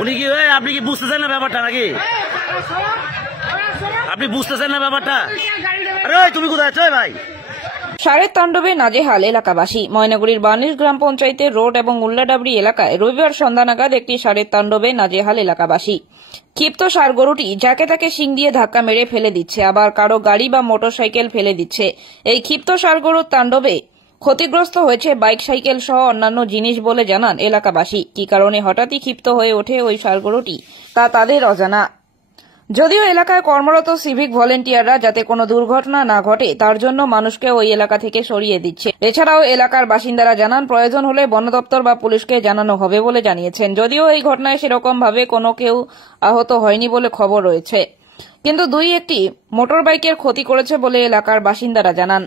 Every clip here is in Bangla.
উনি কি আপনি কি বুঝতেছেন না ব্যাপারটা নাকি? আপনি বুঝতেছেন না ব্যাপারটা? আরে তুমি কোথায় আছো ভাই? ষাঁড়ের তাণ্ডবে নাজেহাল এলাকাবাসী। ময়নাগুড়ির বার্নিশ গ্রাম পঞ্চায়েতের রোড এবং উল্লাডাবরি এলাকায় রবিবার সন্ধ্যা নাগাদ একটি ষাঁড়ের তাণ্ডবে নাজেহাল এলাকাবাসী। ক্ষিপ্ত ষাঁড় গরুটি যাকে তাকে শিং দিয়ে ধাক্কা মেরে ফেলে দিচ্ছে, আবার কারো গাড়ি বা মোটরসাইকেল ফেলে দিচ্ছে। এই ক্ষিপ্ত ষাঁড় গরুর তাণ্ডবে ক্ষতিগ্রস্ত হয়েছে বাইক, সাইকেল সহ অন্যান্য জিনিস বলে জানান এলাকাবাসী। কি কারণে হঠাৎই ক্ষিপ্ত হয়ে ওঠে ওই ষাঁড় গরুটি তা তাদের অজানা। যদিও এলাকায় কর্মরত সিভিক ভলেন্টিয়াররা যাতে কোনো দুর্ঘটনা না ঘটে তার জন্য মানুষকে ওই এলাকা থেকে সরিয়ে দিচ্ছে। এছাড়াও এলাকার বাসিন্দারা জানান প্রয়োজন হলে বন দপ্তর বা পুলিশকে জানানো হবে বলে জানিয়েছেন। যদিও এই ঘটনায় সেরকম ভাবে কোনো কেউ আহত হয়নি বলে খবর রয়েছে, কিন্তু দুই একটি মোটর বাইকের ক্ষতি করেছে বলে এলাকার বাসিন্দারা জানান।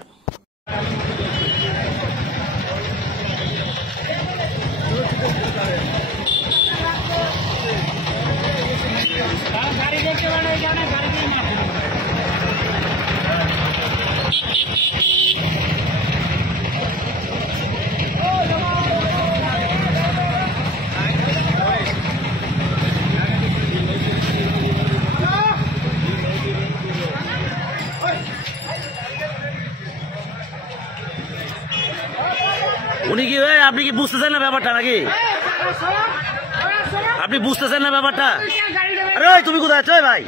উনি কি আপনি কি বুঝতেছেন না ব্যাপারটা নাকি? আপনি বুঝতেছেন না ব্যাপারটা? আরে তুমি কোথায় আছো ভাই?